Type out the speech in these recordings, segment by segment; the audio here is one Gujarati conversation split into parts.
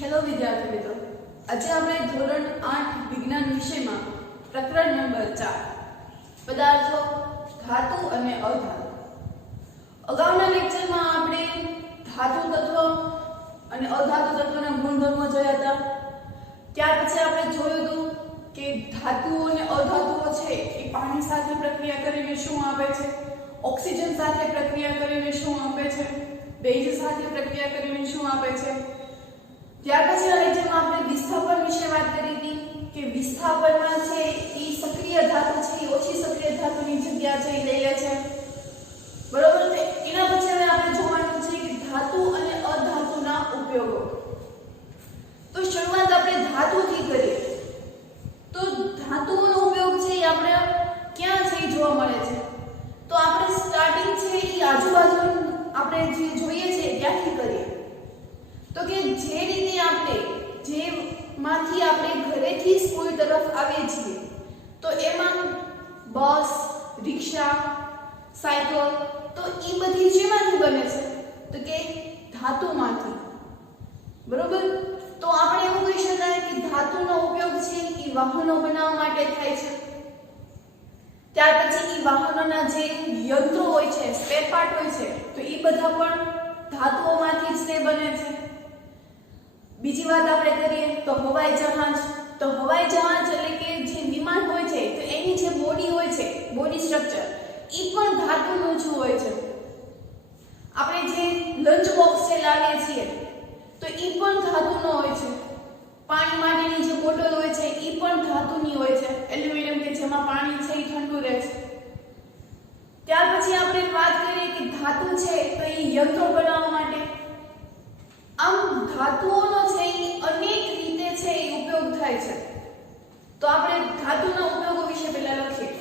હેલો વિદ્યાર્થી મિત્રો, આજે આપણે ધોરણ 8 વિજ્ઞાન વિષયમાં પ્રકરણ નંબર 4 પદાર્થો, ધાતુ અને અધાતુ. અગાઉના લેક્ચરમાં આપણે ધાતુ તત્વ અને અધાતુ તત્વના ગુણધર્મો જોયા હતા. ત્યાર પછી આપણે જોયું હતું કે ધાતુઓ અને અધાતુઓ છે એ પાણી સાથે પ્રક્રિયા કરીને શું આપે છે, ઓક્સિજન સાથે પ્રક્રિયા કરીને શું આપે છે, ભેજ સાથે પ્રક્રિયા કરીને શું આપે છે. ત્યાર પછી આ લેક્ચરમાં આપણે વિસ્થાપન વિશે વાત કરી હતી કે વિસ્થાપનમાં છે એ સક્રિય ધાતુ છે એ ઓછી સક્રિય ધાતુની જગ્યા છે એ લઈ લે છે, બરોબર છે. એના પછી હવે આપણે જોવાનું છે કે ધાતુ અને અધાતુના ઉપયોગો. તો શરૂઆત આપણે ધાતુથી કરીએ. તો ધાતુઓનો ઉપયોગ છે એ આપણે ક્યાં છે એ જોવા મળે છે. તો આપણે સ્ટાર્ટિંગ છે એ આજુબાજુ આપણે જે જોઈએ છે ત્યાંથી કરીએ. તો કે જે રીતે આપણે જેમાંથી આપણે ઘરેથી સ્કૂલ તરફ આવીએ છીએ તો એમાં બસ, રિક્ષા, સાયકલ તો એ બધી શેમાંથી બને છે તો કે ધાતુમાંથી, બરોબર. તો આપણે એવું કહી શકાય કે ધાતુનો ઉપયોગ છે એ વાહનો બનાવવા માટે થાય છે. ત્યાર પછી એ વાહનોના જે યંત્રો હોય છે, સ્પેર પાર્ટ હોય છે, તો એ બધા પણ ધાતુઓમાંથી જ તે બને છે. બીજી વાત આપણે કરીએ તો હવાઈ જહાજ. તો હવાઈ જહાજ એટલે કે જે વિમાન હોય છે તો એની જે બોડી હોય છે, બોડી સ્ટ્રક્ચર, એ પણ ધાતુનું જ હોય છે. આપણે જે લંચ બોક્સ છે લાવીએ છીએ તો એ પણ ધાતુનો હોય છે. પાણી માટેની જે બોટલ હોય છે એ પણ ધાતુની હોય છે, એલ્યુમિનિયમ કે જેમાં પાણી છે એ ઠંડુ રહે છે. ત્યાર પછી આપણે વાત કરીએ કે ધાતુ છે તો એ યંત્રો બનાવવા માટે. આમ ધાતુઓનો છે એ અનેક રીતે છે એ ઉપયોગ થાય છે. તો આપણે ધાતુના ઉપયોગો વિશે પહેલા લખીએ.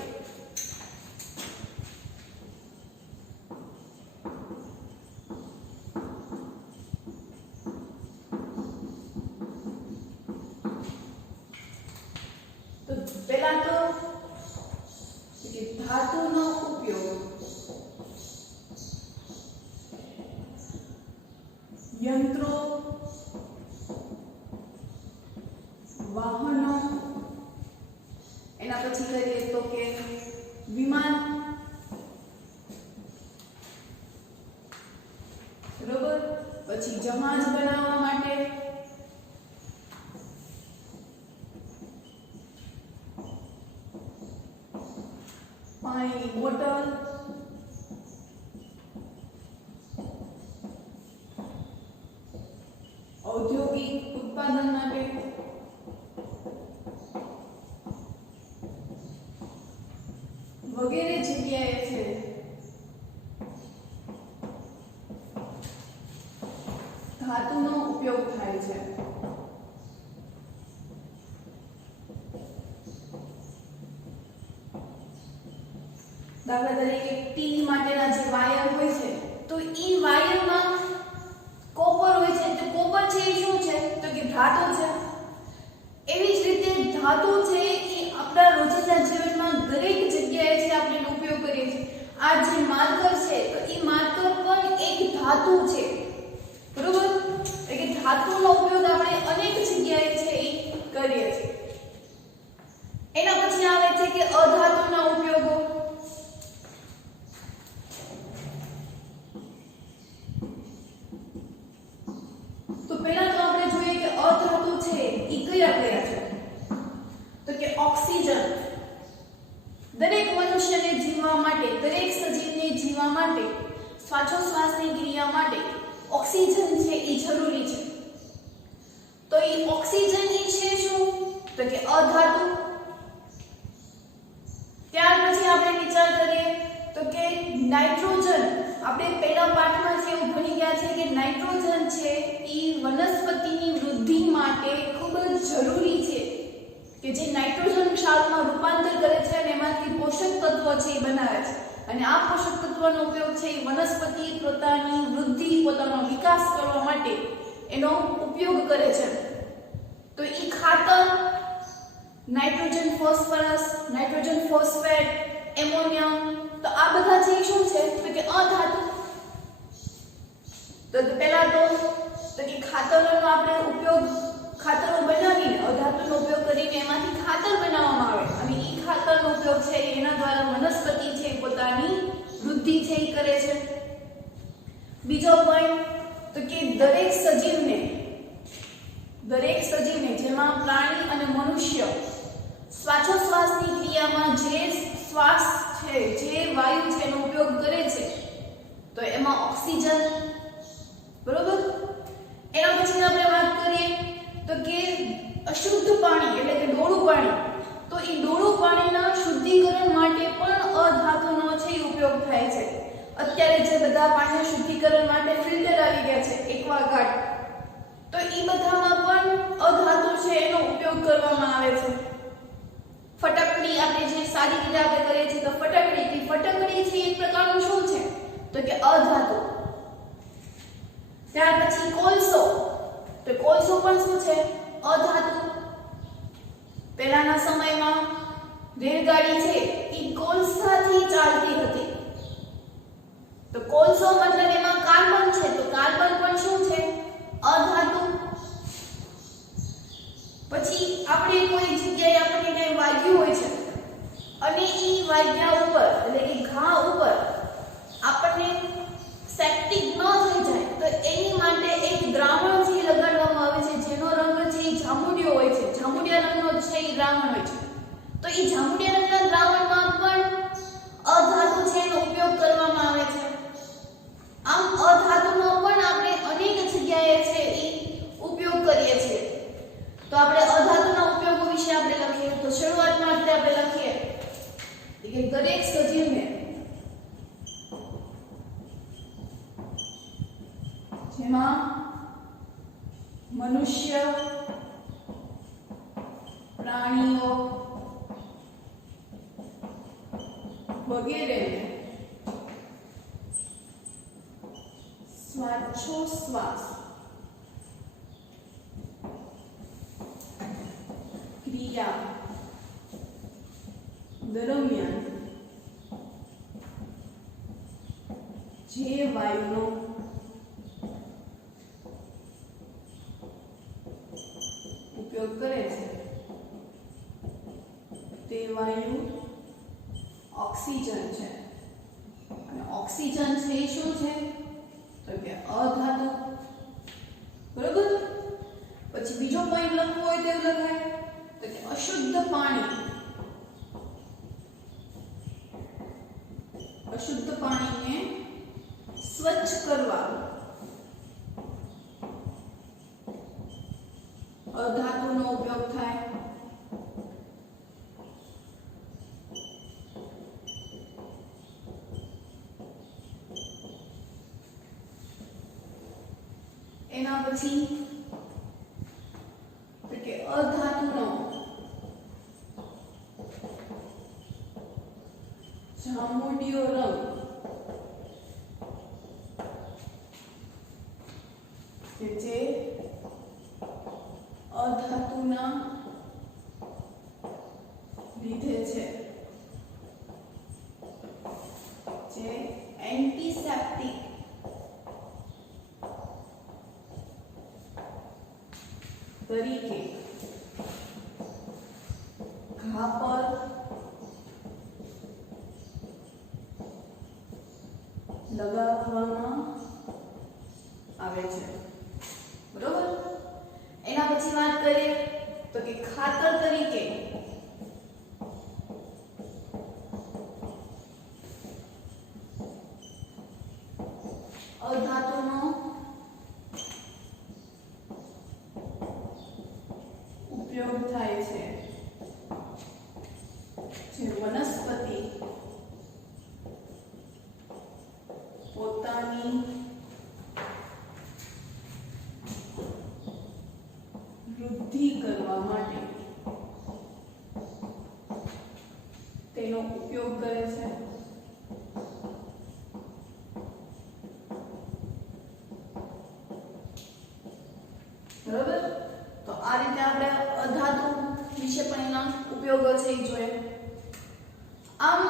તો પહેલા તો કે ધાતુનો ઉપયોગ યંત્રો, વાહનો, એના પછી કરીએ તો કે વિમાન, બરોબર. પછી જહાજ બનાવવા માટે, પાણીની બોટલ, ઔદ્યોગિક ઉત્પાદન માટે, વગેરે જગ્યાએ છે ધાતુનો ઉપયોગ થાય છે. દાખલા તરીકે ટીવી માટેના જે વાયર હોય છે તો એ વાયરમાં કોપર હોય છે. તો કોપર છે એ શું છે તો કે ધાતુ છે. એવી જ રીતે ધાતુ છે એ આપણા રોજિંદા જીવનમાં દરેક જગ્યાએ છે આપણે ઉપયોગ કરીએ છીએ. આ જે માર્કર છે તો એ માર્કર પણ એક ધાતુ છે, બરોબર. એટલે કે ધાતુનો ઉપયોગ આપણે અનેક જગ્યાએ છે એ કરીએ છીએ. એના પછી આવે છે કે અધાતુના ઉપયોગો. તો પહેલા તો આપણે જોઈએ કે અધાતુ છે એ કયા કયા છે. તો કે ઓક્સિજન. દરેક મનુષ્યને જીવવા માટે, દરેક સજીવને જીવવા માટે, શ્વાસોશ્વાસની ક્રિયા માટે ઓક્સિજન છે એ જરૂરી છે. તો એ ઓક્સિજન એ છે શું તો કે અધાતુ. ત્યાર પછી આપણે વિચાર કરીએ તો કે નાઇટ્રોજન. આપણે પહેલા પાઠમાં છે એવું ભણી ગયા છે કે નાઇટ્રોજન છે એ વનસ્પતિની વૃદ્ધિ માટે ખૂબ જ જરૂરી છે. કે જે નાઇટ્રોજન ક્ષારમાં રૂપાંતર કરે છે અને એમાંથી પોષક તત્વો છે એ બનાવે છે. અને આ પોષક તત્વોનો ઉપયોગ છે એ વનસ્પતિ પોતાની વૃદ્ધિ, પોતાનો વિકાસ કરવા માટે એનો ઉપયોગ કરે છે. તો એ ખાતર, nitrogen phosphorus, nitrogen phosphate, ammonium, તો આ બધા છે શું છે તો કે અધાતુ. તો પહેલા તો તો કે ખાતરોનો આપણે ઉપયોગ ખાતરો બનાવીને અધાતુનો ઉપયોગ કરીને એમાંથી ખાતર બનાવવામાં આવે અને એ ખાતરનો ઉપયોગ છે એના દ્વારા વનસ્પતિ છે પોતાની વૃદ્ધિ છે એ કરે છે. બીજો પોઈન્ટ તો કે દરેક સજીવને જેમાં પ્રાણી અને મનુષ્ય શ્વાસોશ્વાસની ક્રિયામાં જે શ્વાસ છે જે વાયુ છે એનો ઉપયોગ કરે છે તો એમાં ઓક્સિજન, બરોબર. એના પછી આપણે વાત કરીએ તો કે અશુદ્ધ પાણી એટલે કે ડોળું પાણી, તો એ ડોળું પાણીના શુદ્ધિકરણ માટે પણ અધાતુનો છે એ ઉપયોગ થાય છે. અત્યારે જે બધા પાણીના શુદ્ધિકરણ માટે ફિલ્ટર આવી ગયા છે એક્વાગાર્ડ, તો એ બધામાં પણ અધાતુ છે એનો ઉપયોગ કરવામાં આવે છે. ફટકડી આપણે જે સારી રીતે આપણે કરીએ છીએ તો ફટકડી છે એક પ્રકારનું શું છે તો કે અધાતુ. ત્યાર પછી કોલસો, તો કોલસો પણ શું છે અધાતુ. પહેલાના સમયમાં રેલગાડી છે એ કોલસાથી ચાલતી હતી, તો કોલસો મતલબ એમાં કાર્બન છે, તો કાર્બન પણ શું છે અધાતુ. પછી આપણે કોઈ જગ્યાએ આપણને કઈ વાગ્યું હોય છે અને એ વાગ્યા ઉપર એટલે કે ઘા ઉપર આપણને સેપ્ટિક ન થઈ જાય તો એની માટે એક દ્રાવણ છે લગાડવામાં આવે છે જેનો રંગ છે એ જાંબુડિયો હોય છે, જાંબુડિયા રંગનો છે એ દ્રાવણ હોય છે. તો એ જાંબુડિયા રંગના દ્રાવણમાં પણ અધાતુ છે એનો ઉપયોગ કરવામાં આવે છે. આમ અધાતુનો પણ આપણે અનેક જગ્યાએ છે એ ઉપયોગ કરીએ છીએ. તો આપણે અધાતુના ઉપયોગો વિશે આપણે લખીએ તો શરૂઆતમાં આપણે લખીએ કે દરેક સજીવને જેમાં મનુષ્ય, પ્રાણીઓ વગેરે શ્વાસોશ્વાસ ક્રિયા દરમિયાન જે વાયુનો ઉપયોગ કરે છે તે વાયુ ઓક્સિજન છે. અને ઓક્સિજન છે એ શું છે તો કે અધાતુ, બરોબર. પછી બીજો પોઈન્ટ લખવો હોય તો એવું લખાય તો કે અશુદ્ધ પાણી, અશુદ્ધ પાણીને સ્વચ્છ કરવા અધાતુનો ઉપયોગ થાય. એના પછી તો કે અધાતુનો જાંબુડિયો રંગ કે જે અધાતુના લીધે છે, જે એન્ટીસેપ્ટિક તરીકે ઘા પર લગાવવામાં આવે છે, બરોબર. એના પછી વાત કરીએ તો કે ખાતર તરીકે અધાતુનો ઉપયોગ થાય છે, જે વનસ્પતિ પોતાની વૃદ્ધિ કરવા માટે તેનો ઉપયોગ કરે છે. બરાબર. તો આ રીતે આપણે અધાતુ વિશે પણ એના ઉપયોગો છે એ જોઈએ. આમ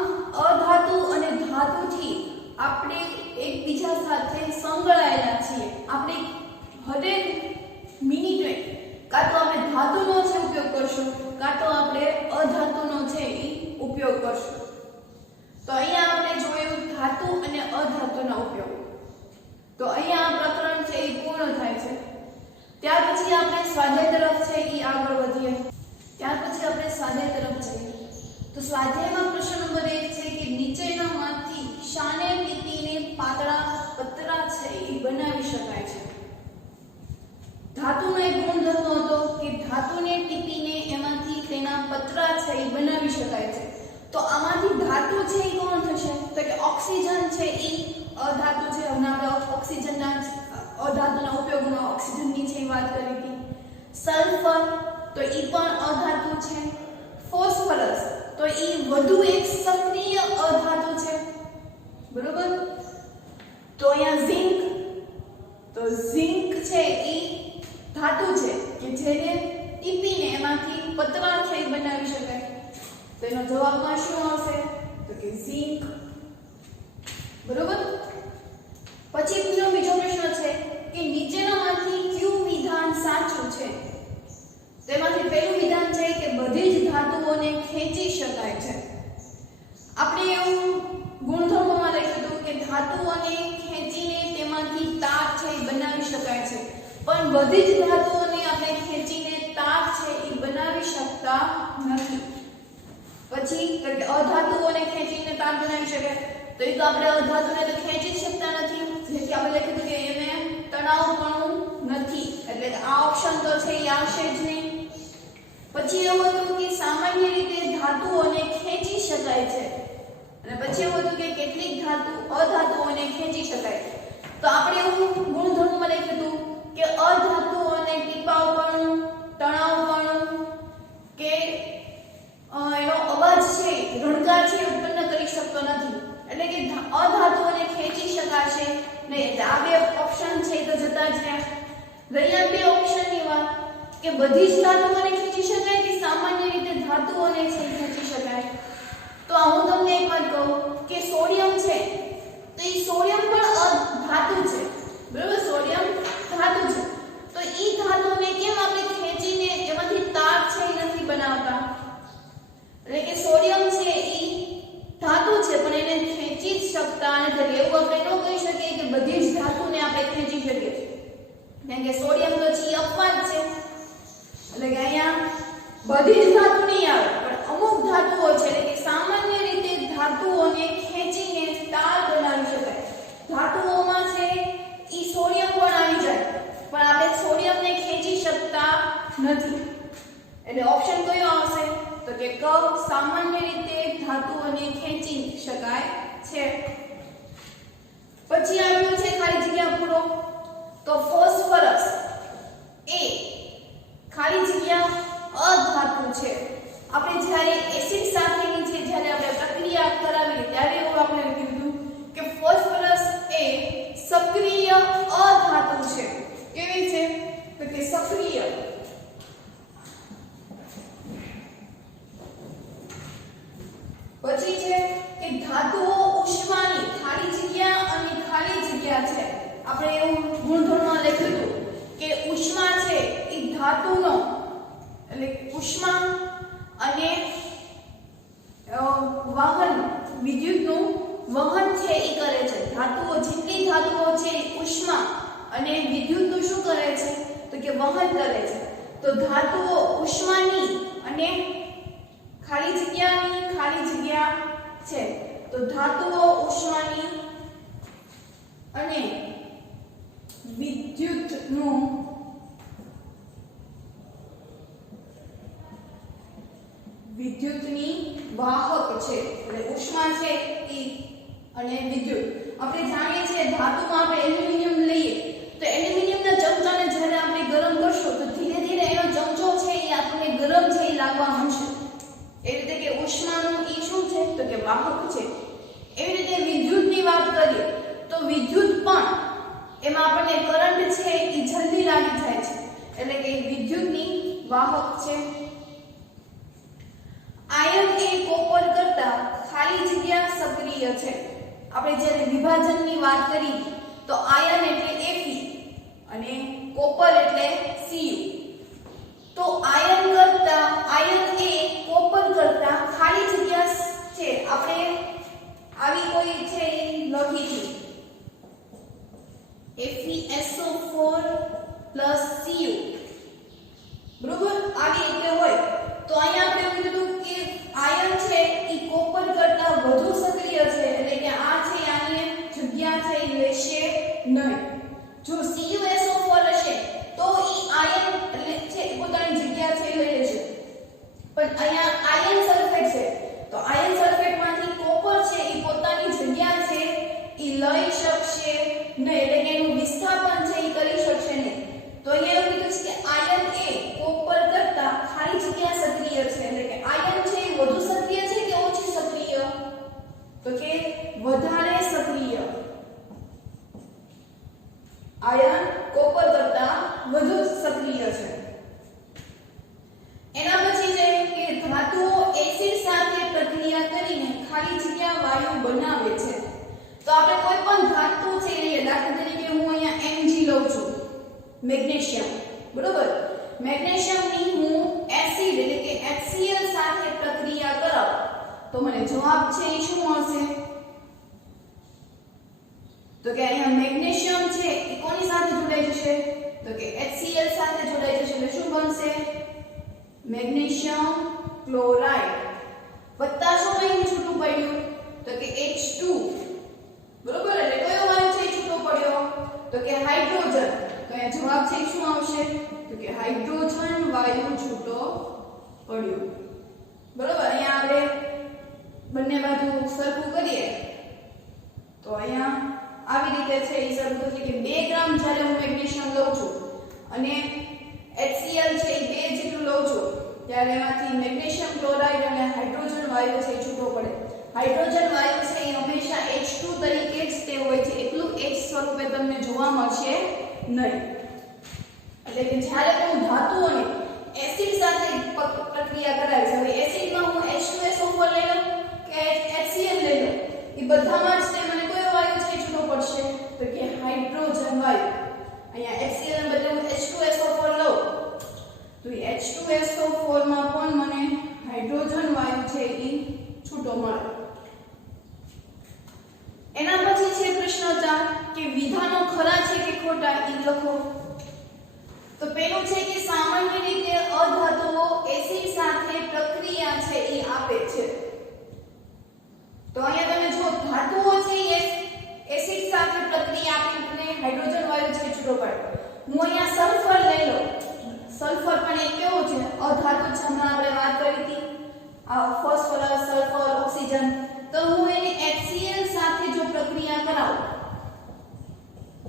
અધાતુ અને ધાતુથી આપણે એકબીજા સાથે સંકળાયેલા છીએ. આપણે હરેક મિનિટે કાં તો આપણે ધાતુનો છે ઉપયોગ કરશું, કાં તો આપણે અધાતુનો છે એ ઉપયોગ કરશું. તો અહીંયા આપણે જોયું ધાતુ અને અધાતુના ઉપયોગ. તો અહીંયા આ પ્રકરણ છે એ પૂર્ણ થાય છે. ત્યાર પછી આપણે સ્વાધ્યાય તરફ છે એ આગળ વધીએ. તો સ્વાધ્યાયમાં પ્રશ્ન નંબર 1 છે કે નીચેનામાંથી શાને ટીપીને પાતળા પતરા છે એ બનાવી શકાય છે. ધાતુનો એક ગુણધર્મ હતો કે ધાતુને ટીપીને એમાંથી તેના પતરા છે એ બનાવી શકાય છે. તો આમાંથી ધાતુ છે એ કોણ થશે? તો કે ઓક્સિજન છે એ અધાતુ છે. હમણાં આપણે ઓક્સિજનના અધાતુના ઉપયોગમાં ઓક્સિજનની છે વાત કરી હતી. સલ્ફર તો એ પણ અધાતુ છે. ફોસ્ફરસ તો એ વધુ એક સક્રિય અધાતુ છે. બરોબર? તો અહીંયા ઝિંક, તો ઝિંક છે એ ધાતુ છે કે જેને ટીપીને એમાંથી પતરા છે એ બનાવી શકાય. તો એનો જવાબમાં શું આવશે? તો કે ઝિંક. બરોબર? પછી બીજો પ્રશ્ન છે કે નીચેનામાંથી કયું વિધાન સાચું છે? તેમાંથી પહેલું વિધાન છે કે બધી જ ધાતુઓને ખેંચી શકાય છે. આપણે એવું ગુણધર્મમાં લખ્યું હતું કે ધાતુઓને ખેંચીને તેમાંથી તાર છે એ બનાવી શકાય છે, પણ બધી જ ધાતુઓને આપણે ખેંચીને તાર છે એ બનાવી શકતા નથી. પછી અધાતુઓને ખેંચીને તાર બનાવી શકાય, તો એ તો આપણે અધાતુને તો ખેંચી શકતા નથી, જેમ કે આપણે લખ્યું હતું કે એને તણાવપણું નથી, એટલે આ ઓપ્શન તો છે એ આવશે જ નહીં. પછી એવું હતું કે સામાન્ય રીતે ધાતુઓને ખેંચી શકાય છે, અને પછી એવું હતું કે કેટલીક અધાતુઓને ખેંચી શકાય. તો આપણે એવું ગુણધર્મમાં લખ્યું હતું કે અધાતુઓને ટીપાવપણું, તણાવપણું કે એનો અવાજ છે, રણકાર છે ઉત્પન્ન કરી શકતો નથી, એટલે કે અધાતુઓને ખેંચી શકાશે નહીં. એટલે આ બે ઓપ્શન છે તો જતા જ રહ્યા. રહ્યા બે ઓપ્શનની વાત કે બધી જ ધાતુઓને ખેંચી શકાય કે સામાન્ય રીતે ધાતુઓને છે ખેંચી શકાય. તો હું તમને એક વાત કહું કે સોડિયમ છે તો એ સોડિયમ પણ ધાતુ છે. બરોબર? સોડિયમ ધાતુ છે, તો એ ધાતુને કેમ આપણે ખેંચીને એમાંથી તાર છે એ નથી બનાવતા? એટલે કે સોડિયમ છે એ ધાતુ છે પણ એને ખેંચી જ શકતા નથી. એવું આપણે ન કહી શકીએ કે બધી જ ધાતુને આપણે ખેંચી શકીએ, કેમ કે સોડિયમ તો છે અપવાદ છે. એટલે કે અહીંયા બધી જ ધાતુ નહીં આવે, પણ અમુક ધાતુઓ છે એટલે કે સામાન્ય રીતે ધાતુઓને ખેંચીને તાર બનાવી શકાય. ધાતુઓમાં છે ઈ સોડિયમ પણ આવી જાય, પણ આપણે સોડિયમને ખેંચી શકતા નથી. એટલે ઓપ્શન કયો આવશે? તો કે ક, સામાન્ય રીતે ધાતુઓને ખેંચી શકાય છે. પછી આવ્યું છે ખાલી જગ્યા પૂરો. તો ફોસ્ફરસ એ ખાલી જગ્યા અધાતુ છે. આપણે જ્યારે એસિડ સાથેની છે જ્યારે આપણે પ્રક્રિયા કરાવી ત્યારે એવું આપણે કીધું કે ફોસ્ફરસ એ સક્રિય અધાતુ છે. કેવી છે? તો કે સક્રિય. પછી છે કે ધાતુઓ ઉષ્માની ખાલી જગ્યા અને ખાલી જગ્યા છે. આપણે એવું ગુણધર્મમાં લખ્યું હતું કે ઉષ્મા છે એ ધાતુનો એટલે ઉષ્મા અને વાહન વિદ્યુતનું વહન છે એ કરે છે. ધાતુઓ જેટલી ધાતુઓ છે ઉષ્મા અને વિદ્યુતનું શું કરે છે? તો કે વહન કરે છે. તો ધાતુઓ ઉષ્માની અને ખાલી જગ્યા છે. તો ધાતુઓ ઉષ્માની અને વિદ્યુતનું વિદ્યુતની વાહક છે. એટલે ઉષ્મા છે એ અને વિદ્યુત. આપણે જાણીએ છીએ ધાતુમાં આપણે એલ્યુમિનિયમ લઈએ તો એલ્યુમિનિયમના ચમચાને જ્યારે આપણે ગરમ કરશું તો ધીરે ધીરે એનો ચમચો છે એ આપણને ગરમ છે એ લાગવા માંડશે. એ રીતે કે ઉષ્માનું ઈ શું છે? તો કે વાહક છે. એવી રીતે વિદ્યુતની વાત કરીએ તો વિદ્યુત પણ એમાં આપણને કરંટ છે એ જલ્દી લાગી જાય છે, એટલે કે વિદ્યુતની વાહક છે. આયન એ કોપર કરતા ખાલી જગ્યા સક્રિય છે. આપણે જ્યારે વિભાજનની વાત કરી તો આયન એટલે Fe અને કોપર એટલે Cu. તો આયન એ કોપર કરતા ખાલી જગ્યા છે આપણે આવી કોઈ છે લખી છે FeSO4 Cu. બરોબર, આવી રીતે હોય તો અહીંયા આપણે એવું કીધું કે આયન છે એ કોપર કરતા વધુ સક્રિય છે, એટલે કે આ છે આની જગ્યા છે એ લેશે નહીં. જો CuSO4 હશે તો ઈ આયન એટલે છે પોતાની જગ્યા છે લઈ લેશે. પણ અહીંયા આયન સલ્ફેટ છે તો આયન સલ્ફેટમાંથી કોપર છે એ પોતાની જગ્યા છે એ લઈ શકશે નહીં, એટલે કે એનું વિસ્થાપન છે એ કરી શકશે નહીં. તો અહીંયા એવું કીધું છે કે આયન એ કોપર કરતા ખાલી જગ્યા સક્રિય છે, એટલે કે આયન છે એ વધુ સક્રિય છે કે ઓછી સક્રિય? તો કે વધારે સક્રિય. આયન કોપર કરતા વધુ સક્રિય છે. એના પછી છે કે ધાતુઓ એસિડ સાથે પ્રક્રિયા કરીને ખાલી જગ્યા વાયુ બનાવે છે. તો આપણે કોઈ પણ ધાતુ છે લઈએ, દાખલા તરીકે હું અહીંયા Mg લઉં છું, મેગ્નેશિયમ. બરોબર, મેગ્નેશિયમની હું એસિડ એટલે કે HCl સાથે પ્રક્રિયા કરાવું તો મને જવાબ છે એ શું મળશે? તો કે અહીંયા મેગ્નેશિયમ છે એ કોની સાથે જોડાઈ જશે? તો કે HCl સાથે જોડાઈ જશે, એટલે શું બનશે? મેગ્નેશિયમ ક્લોરાઇડ વત્તા શું અહીં છૂટું પડ્યું? તો કે H2. બરોબર, એટલે કયો વાયુ છે છૂટો પડ્યો? તો કે હાઇડ્રોજન. તો અહીંયા જવાબ છે શું આવશે? તો કે હાઇડ્રોજન વાયુ છૂટો પડ્યો. બરોબર, અહીંયા આપણે બંને બાજુ સરખું કરીએ તો અહીંયા આવી રીતે છે એ સરખું છે કે 2 ગ્રામ જ્યારે હું મેગ્નેશિયમ લઉં છું અને HCl છે એ 2 જેટલું લઉં છું ત્યારે એમાંથી મેગ્નેશિયમ ક્લોરાઇડ અને હાઇડ્રોજન વાયુ છે છૂટો પડે. હાઇડ્રોજન વાયુ છે એ હંમેશા H2 તરીકે જ તે હોય છે, એટલું H સ્વરૂપે તમને જોવા મળશે નહીં. એટલે કે જ્યારે હું ધાતુઓને એસિડ સાથે પ્રક્રિયા કરાવીશ, હવે એસિડમાં હું H2SO4 લઈ લઉં કે HCl લઈ લઉં, એ બધામાં જ તે મને કયો વાયુ છે છૂટો પડશે? તો કે હાઇડ્રોજન વાયુ. અહીંયા HCl ને બદલે હું H2SO4 લઉં તો એ H2SO4 માં પણ મને હાઇડ્રોજન વાયુ છે એ છૂટો મળે. એના પછી છે પ્રશ્ન 4 કે વિધાનો ખરા છે કે ખોટા એ લખો. તો પેલું છે કે સામાન્ય રીતે અધાતુઓ એસિડ સાથે પ્રક્રિયા છે એ આપે છે. તો અહીંયા તમે જો ધાતુઓ છે એ એસિડ સાથે પ્રક્રિયા આપીને હાઇડ્રોજન વાયુ છે છૂટો પડે. હું અહીંયા સલ્ફર લઈ લઉં, સલ્ફર પણ એ કેવો છે? અધાતુ છે, હમણાં આપણે વાત કરી હતી ફોસ્ફરસ, સલ્ફર, ઓક્સિજન. તો હું એને HCl સાથે જો પ્રક્રિયા કરાવું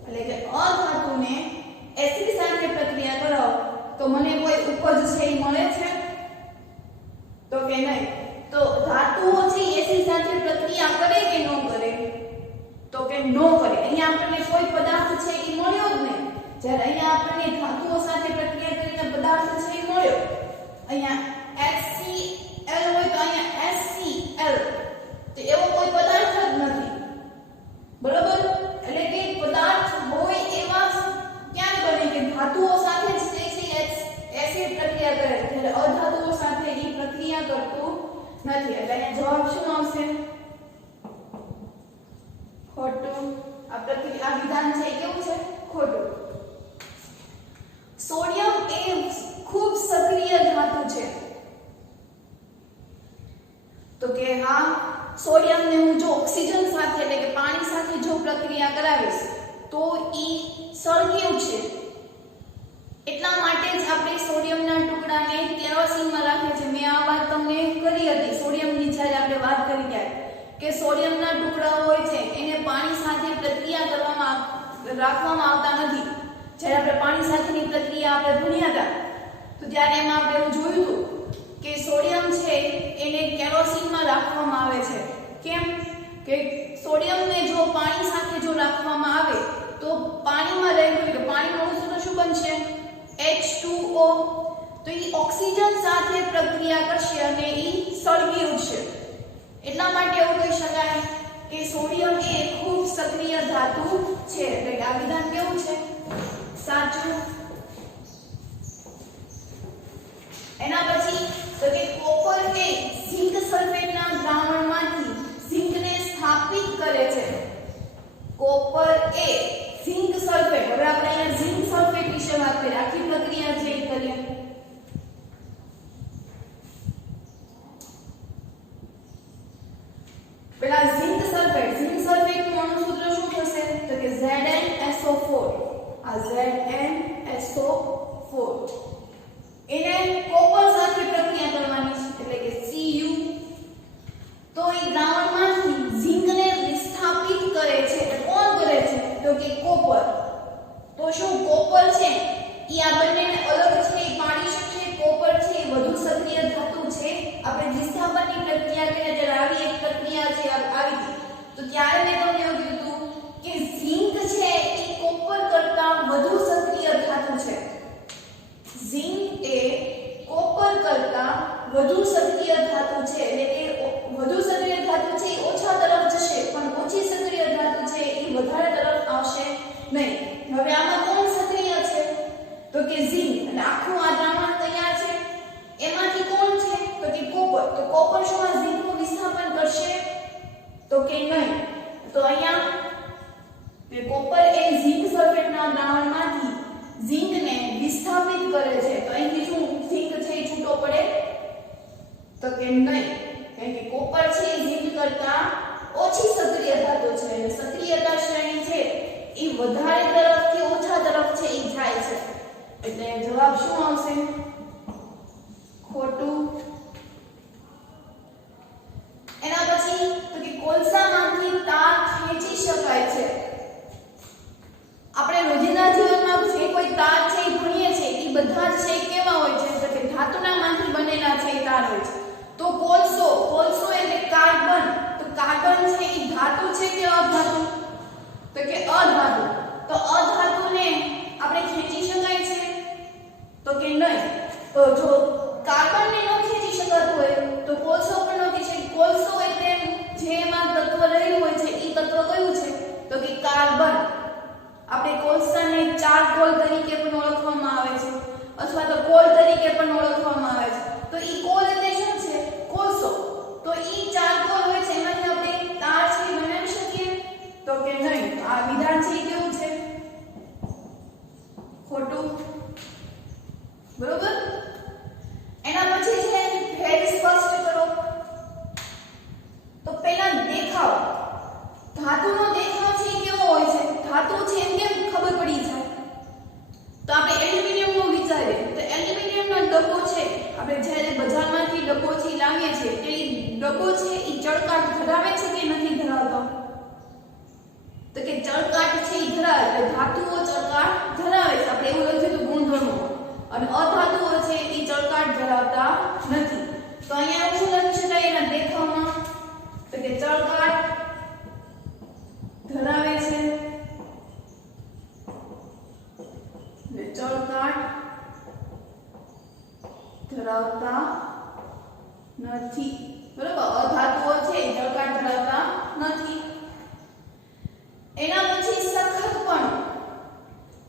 એટલે કે અધાતુને એસિડ સાથે પ્રક્રિયા કરાવો તો મને કોઈ ઉપજ છે એ મળે છે? તો કે નહીં. તો ધાતુઓ છે એસિડ સાથે પ્રક્રિયા કરે કે ન કરે? તો કે ન કરે. અહીંયા આપણને કોઈ પદાર્થ છે એ મળ્યો જ નહીં. જ્યારે અહીંયા આપણને ધાતુઓ સાથે પ્રક્રિયા કરીને પદાર્થ છે એ મળ્યો. અહીંયા HCl હોય તો અહીંયા SCl, તો એવો કોઈ પદાર્થ જ નથી. બરોબર, એટલે કે પદાર્થ હોય એવા ક્યાં બને કે ધાતુઓ સાથે જ તે છે એસિડ પ્રક્રિયા કરે, જ્યારે અધાતુઓ સાથે એ પ્રક્રિયા કરતું નથી. એટલે અહીંયા જવાબ શું આવશે? ખોટું. આ વિધાન છે કેવું છે? ખોટું. સોડિયમ એ ખૂબ સક્રિય ધાતુ છે. તો કે હા, સોડિયમને હું જો ઓક્સિજન સાથે એટલે કે પાણી સાથે જો પ્રક્રિયા કરાવીશ તો ઈ સળગી ઉઠશે. એટલા માટે જ આપણે સોડિયમના ટુકડાને કેરોસીનમાં રાખીએ છીએ. મેં આ વાત તમને કરી હતી સોડિયમની જ્યારે આપણે વાત કરી ત્યારે કે સોડિયમના ટુકડાઓ હોય છે એને પાણી સાથે પ્રક્રિયા રાખવામાં આવતા નથી. જ્યારે આપણે પાણી સાથેની પ્રક્રિયા આપણે ભણ્યા હતા તો ત્યારે એમાં આપણે એવું જોયું હતું કે સોડિયમ છે એને કેરોસીનમાં રાખવામાં આવે છે. કેમ? કે સોડિયમને જો પાણી સાથે જો રાખવામાં આવે તો પાણીમાં રહેલું એટલે પાણીનું અણુ શું બનશે? H2O. તો એ ઓક્સિજન સાથે પ્રક્રિયા કરશે અને એ સળગી ઉઠશે. એટલા માટે એવું કહી શકાય કે સોડિયમ એ ખૂબ સક્રિય ધાતુ છે. એટલે કે આ વિધાન કેવું છે? સાચું. એના પછી તો કે કોપર એ ઝિંક સલ્ફેટના દ્રાવણમાંથી ઝિંકને સ્થાપિત કરે છે. કોપર એ ઝિંક સલ્ફેટ, હવે આપણે અહીંયા ઝિંક સલ્ફેટ વિશે વાત કરીએ. આખી પ્રક્રિયા છે એ કરીએ. પેલા ઝિંક સલ્ફેટનું અણુસૂત્ર શું થશે તો કે ZnSO4. આ ZnSO4 એને કોપર સાથે પ્રક્રિયા કરવાની છે એટલે કે Cu. તો એ દ્રાવણમાંથી ઝિંકને વિસ્થાપિત કરે છે. કોણ કરે છે તો કે કોપર. તો શું કોપર છે ઈ આ બંનેને અલગ છે એ પાડી શકશે? કોપર છે એ વધુ સક્રિય ધાતુ છે. આપણે વિસ્થાપનની પ્રક્રિયા કરીને જ્યારે આવી એક પ્રક્રિયા છે આવી તો ત્યારે મેં તમને એવું કીધું કે ઝિંક છે એ કોપર કરતાં વધુ સક્રિય ધાતુ છે. ઝિંક એ કોપર કરતાં વધુ સક્રિય ધાતુ છે એટલે કે વધુ સક્રિય ધાતુ છે એ ઓછા તરફ જશે પણ ઓછી સક્રિય ધાતુ છે એ વધારે તરફ આવશે નહીં. હવે આમાં કોણ સક્રિય છે તો કે ઝિંક. અને આખું આ દ્રાવણ તૈયાર છે એમાંથી કોણ છે તો કે કોપર. તો કોપર શું આ ઝિંકનું વિસ્થાપન કરશે તો કે નહીં. તો અહીંયા કે કોપર એ ઝિંક સલ્ફેટના દ્રાવણમાંથી ઝિંકને વિસ્થાપિત કરે છે. તો અહીંથી શું ઝિંક છે એ છૂટો પડે તો કે નહીં. કારણ કે કોપર છે એ ઝિંક કરતાં ઓછી સક્રિય ધાતુ છે અને સક્રિયતા શ્રેણી છે એ વધારે તરફથી ઓછા તરફ છે એ જાય છે. એટલે જવાબ શું આવશે? ખોટું. એના પછી તો કે કોલસામાંથી તાર ખેંચી શકાય છે. આપણે રોજિંદા જીવનમાં જે કોઈ તાર છે એ ભણીએ છીએ એ બધા જ છે કેવા હોય છે તો કે ધાતુનામાંથી બનેલા છે એ તાર હોય છે. તો કોલસો એટલે કાર્બન. તો કાર્બન છે એ ધાતુ છે કે અધાતુ તો કે અધાતુ. તો અધાતુને આપણે ખેંચી શકાય છે તો કે નહીં. તો જો કાર્બનને ન ખેંચી શકાતું હોય તો કોલસો પણ ન ખેંચે. કોલસો એટલે જેમાં તત્વ રહેલું હોય છે એ તત્વ કયું છે તો કે કાર્બન. આપણે કોલસાને ચારકોલ તરીકે પણ ઓળખવામાં આવે છે અથવા તો કોલ તરીકે પણ ઓળખવામાં આવે છે. તો ઈ કોલ એટલે શું છે? કોલસો. તો ઈ ચારકોલ હોય છે એમાંથી આપણે તાર છે બનાવી શકીએ તો કે નહીં. આ વિધાન છે કેવું છે? ખોટું. બરોબર. એના પછી છે ભેદ સ્પષ્ટ કરો. તો પહેલા દેખાવ. ધાતુનો દેખાવ છે કેવો હોય છે? ધાતુ છે એમ કેમ ખબર પડી જાય? તો આપણે એલ્યુમિનિયમનો વિચારીએ તો એલ્યુમિનિયમનો ડબ્બો છે આપણે જ્યારે બજારમાંથી ડબ્બો છે લાવીએ છીએ તો એ ડબ્બો છે એ ચળકાટ ધરાવે છે કે નથી ધરાવતો તો કે ચળકાટ છે એ ધરાવે. એટલે ધાતુઓ ચળકાટ ધરાવે છે. આપણે એવું લખ્યું હતું ગુણધર્મો. અને અધાતુઓ છે એ ચળકાટ ધરાવતા નથી. તો અહીંયા શું લખી શકાય એના દેખાવમાં તો કે ચળકાટ ધરાવે છે ને ચળકાટ ધરાવતા નથી. બરાબર. અધાતુઓ છે એ ચળકાટ ધરાવતા નથી. એના પછી સખતપણું.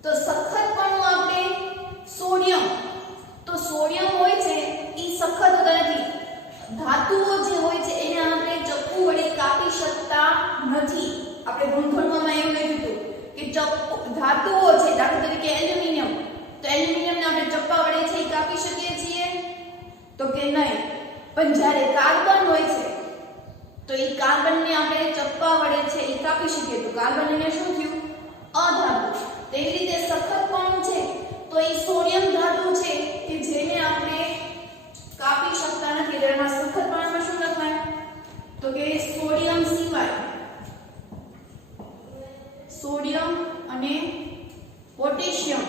તો સખતપણું આપણે સોડિયમ. તો સોડિયમ હોય છે એ સખત નથી. ધાતુઓ જે હોય છે એને આપણે ચપ્પુ વડે કાપી શકતા નથી. આપણે ગુણધર્મમાં એવું લખ્યું કે ધાતુઓ છે દાખલા તરીકે એલ્યુમિનિયમ. તો એલ્યુમિનિયમને આપણે ચપ્પા વડે છે એ કાપી શકીએ છીએ તો કે નહીં. પણ જ્યારે કાર્બન હોય છે તો એ કાર્બનને આપણે ચપ્પા વડે છે એ કાપી શકીએ. તો કાર્બન એને શું થયું? અધાતુ. તેવી રીતે સખતપણું છે તો એ સોડિયમ ધાતુ છે કે જેને આપણે કાપી શકતા નથી. એમાં સખતપણામાં શું લખાય તો કે સોડિયમ સિવાય સોડિયમ અને પોટેશિયમ.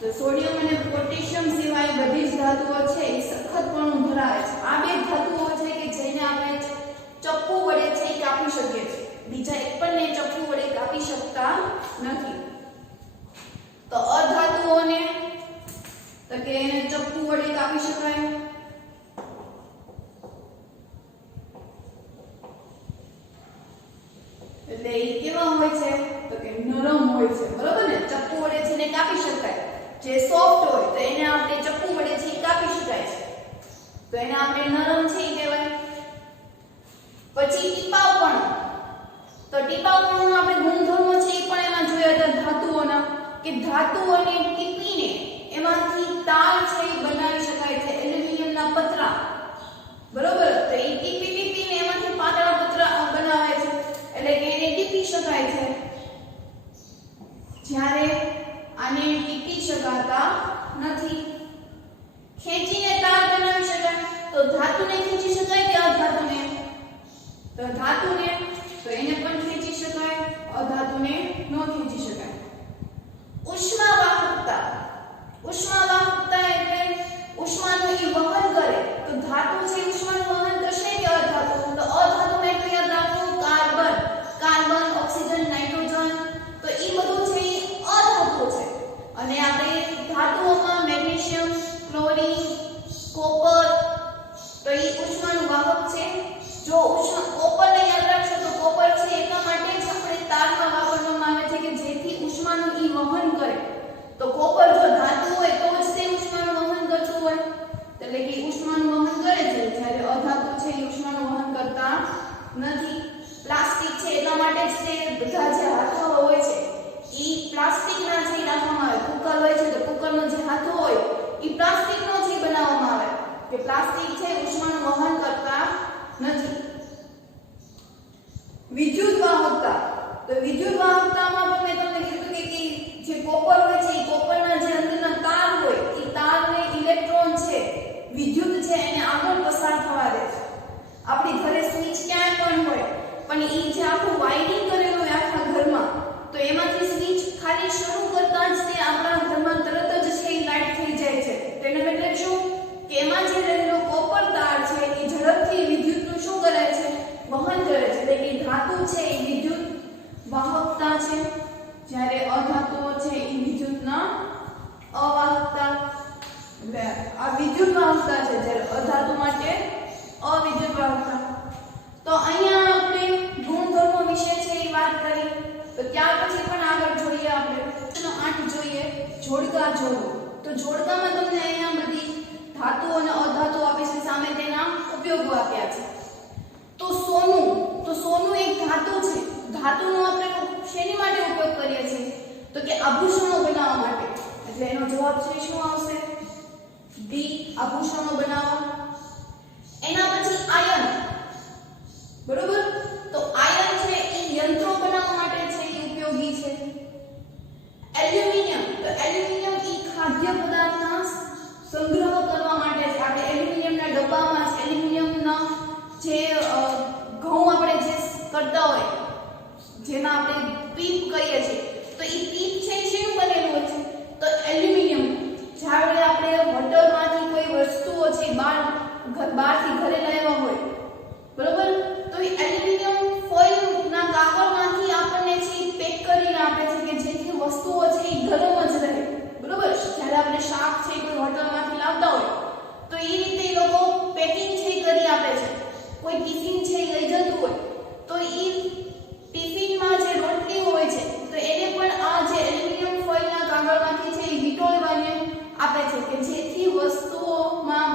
તો સોડિયમ અને પોટેશિયમ સિવાય બધી જ ધાતુઓ છે એ સખતપણું ધરાવે છે. આ બે ધાતુઓ છે કે જેને આપણે ચપ્પુ વડે છે એ કાપી શકીએ છીએ. બીજા એક પણ ચપ્પુ વડે કાપી શકતા નથી. તો અધાતુઓને તો કે એને ચપ્પુ વડે કાપી શકાય. એટલે એ કેવા હોય છે તો કે નરમ હોય છે. બરોબર ને? જે સોફ્ટ હોય તો એને આપણે ચપ્પુ વડે છે કાપી શકાય છે, તો એને આપણે નરમ છે કહેવાય. પછી ટીપાવપણું, તો ટીપાવપણું આપણે ગુણધર્મો છે એ પણ એમાં જોયા હતા ધાતુઓના, કે ધાતુઓને ટીપીને એમાંથી તાર છે એ બનાવી શકાય છે, એલ્યુમિનિયમના પતરા. બરોબર, તો એ ટીપીને એમાંથી પાતળા પતરા બનાવે છે, એટલે કે એને ટીપી શકાય છે. જ્યારે આને ટીપી શકાતા નથી. ખેંચીને તાર બનાવી શકાય, તો ધાતુને ખેંચી શકાય કે અધાતુને? તો ધાતુને, તો એને પણ ખેંચી શકાય, અધાતુને ન ખેંચી શકાય. ઉષ્માવાહકતા, ઉષ્માવાહકતા એટલે ઉષ્માનું ઈ વહન કરે, તો ધાતુ છે ઉષ્માનું વહન કરશે કે અધાતુ? તો અધાતુ એટલે યાદ રાખો કાર્બન, કાર્બન, ઓક્સિજન, નાઇટ્રોજન, તો ઈ બધું છે ઈ અધાતુ છે. અને આપણે ધાતુઓમાં મેગ્નેશિયમ, ક્લોરીન, કોપર, તો ઈ ઉષ્માનું વાહક છે. જો કોપરને યાદ રાખશો તો કોપર છે એટલા માટે જ આપણે તારમાં વાપરવામાં આવે છે કે જેથી ઉષ્માનું ઈ વહન કરે. તો કોપર જો ધાતુ હોય તો જ તે ઉષ્માનું વહન કરતું હોય, એટલે કે ઉષ્માનું વહન કરે છે, જ્યારે અધાતુ છે એ ઉષ્માનું વહન કરતા નથી. પ્લાસ્ટિક છે એટલા માટે જ તે બધા જે હાથો હોય છે ઈ પ્લાસ્ટિકના છે રાખવામાં આવે. કુકર હોય છે તો કુકરનો જે હાથો હોય ઈ પ્લાસ્ટિકનો છે બનાવવામાં આવે, કે પ્લાસ્ટિક છે ઉષ્માનું વહન કરતા નથી. વિદ્યુત વાહકતા, તો વિદ્યુત વાહકતામાં પણ મેં તમને કીધું કે જે કોપર હોય છે એ કોપરના જે અંદરના તાર હોય એ તારને ઇલેક્ટ્રોન છે વિદ્યુત છે એને આગળ પસાર થવા દે છે. આપણી ઘરે સ્વિચ ક્યાંય પણ હોય પણ એ જે આખું વાયરિંગ કરેલું હોય આખા ઘરમાં, તો એમાંથી સ્વિચ ખાલી શરૂ કરતા જ તે આપણા ઘરમાં તરત જ છે એ લાઈટ થઈ જાય છે. તેનો મતલબ શું કે એમાં જે રહેલો કોપર તાર છે એ ઝડપથી વિદ્યુતનું શું કરે છે? વહન કરે છે. એટલે કે ધાતુ છે એ વિદ્યુત વાહકતા છે, જ્યારે અધાતુઓ છે એ વિદ્યુતના અવાહકતા. એટલે આ વિદ્યુત વાહકતા છે, જ્યારે અધાતુ માટે અવિદ્યુત વાહકતા. તો અહીંયા આપણે ગુણધર્મો વિશે છે એ વાત કરી. તો ત્યાર પછી પણ આગળ જોઈએ આપણે પ્રશ્ન 8 જોઈએ, જોડકા જોડો. તો જોડકામાં તમને અહીંયા બધી ધાતુ અને અધાતુ આપી છે, સામે તેના ઉપયોગો આપ્યા છે. તો સોનું એક ધાતુ છે. ધાતુનો આપણે શેની માટે ઉપયોગ કરીએ છીએ? તો કે આભૂષણો બનાવવા માટે. એટલે એનો જવાબ છે શું આવશે? ડી, આભૂષણો બનાવવા. એના પછી આયન, બરોબર, તો આયન છે એ યંત્રો બનાવવા માટે છે એ ઉપયોગી છે. એલ્યુમિનિયમ, તો એલ્યુમિનિયમ એ ખાદ્ય પદાર્થના સંગ્રહ કરવા માટે છે. આપણે એલ્યુમિનિયમના ડબ્બામાં એલ્યુમિનિયમના જે ઘઉં આપણે જે કરતા હોય જેમાં આપણે પીપ કહીએ છીએ, તો એ પીપ છે એ શેનું બનેલું હોય છે? તો એલ્યુમિનિયમ. જ્યારે આપણે હોટલમાંથી કોઈ વસ્તુઓ છે બહારથી ઘરે લાવ્યા હોય, બરોબર, તો એ એલ્યુમિનિયમ ફોઇલના કાગળમાંથી આપણને છે પેક કરીને આપે છે કે જેથી વસ્તુઓ છે એ ગરમ જ રહે. બરોબર, જ્યારે આપણે શાક છે કોઈ હોટલમાંથી લાવતા હોય તો એ રીતે એ લોકો પેકિંગ છે કરી આપે છે. કોઈ ટિફિન છે લઈ જતું હોય તો એ ટિફિનમાં જે રોટલી હોય છે તો એને પણ આ જે એલ્યુમિનિયમ ફોઇલના કાગળમાંથી છે એ વીંટળવાને આપે છે કે જેથી વસ્તુઓમાં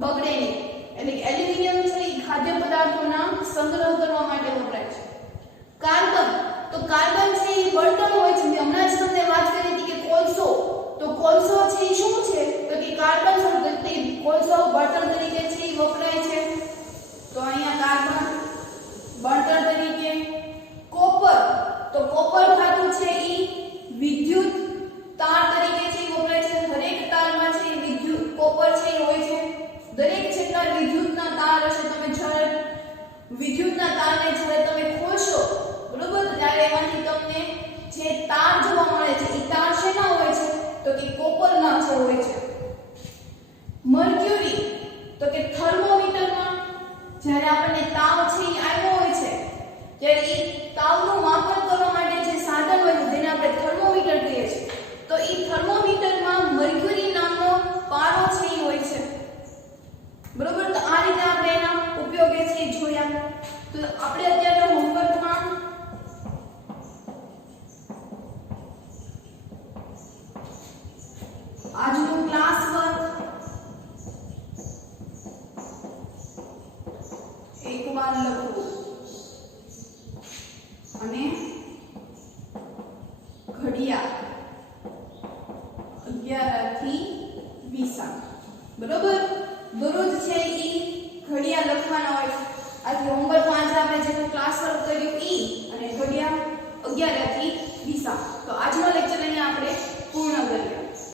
બગડે નહીં. એટલે કે એલ્યુમિનિયમ છે એ ખાદ્ય પદાર્થોના સંગ્રહ કરવા માટે વપરાય છે. કાર્બન, તો કાર્બન છે એ બળતણ હોય છે. મેં હમણાં જ તમને વાત કરી હતી કે કોલસો, તો કોલસો છે એ શું છે? તો કે કાર્બન સંયુક્ત કોલસો બળતણ તરીકે છે એ વપરાય છે. તો અહીંયા કાર્બન બળતણ તરીકે. કોપર, તો કોપર ધાતુ છે એ વિદ્યુત તાર તરીકે છે એ વપરાય છે. દરેક તારમાં છે એ વિદ્યુત કોપર છે એ હોય છે. દરેક જેટલા વિદ્યુતના તાર હશે, તમે જ્યારે વિદ્યુતના તારને જ્યારે તમે ખોલશો, બરોબર, ત્યારે એમાંથી તમને જે તાર જોવા મળે છે એ તાર શેના હોય છે? તો કે કોપરના છે હોય છે. મર્ક્યુરી, તો કે થર્મોમીટરમાં જ્યારે આપણને તાવ છે એ આવ્યો હોય છે ત્યારે એ તાવનું માપન કરવા માટે જે સાધન હોય છે જેને આપણે થર્મોમીટર કહીએ છીએ, તો એ થર્મોમીટરમાં મર્ક્યુરી નામનો પારો છે એ હોય છે. બરોબર, તો આ રીતે આપણે એના ઉપયોગે છે એ જોયા. તો આપણે અત્યારે હોમવર્કમાં લખવું અને ઘડિયાળ 11 થી 20 બરોબર દરરોજ છે ઈ ઘડિયાળ લખવાના હોય આથી હોમવર્કમાં આજે આપણે જે ક્લાસ વર્ક કર્યું ઈ અને ઘડિયાળ 11 થી 20 તો આજનો લેક્ચર અહીંયા આપણે પૂર્ણ કરીએ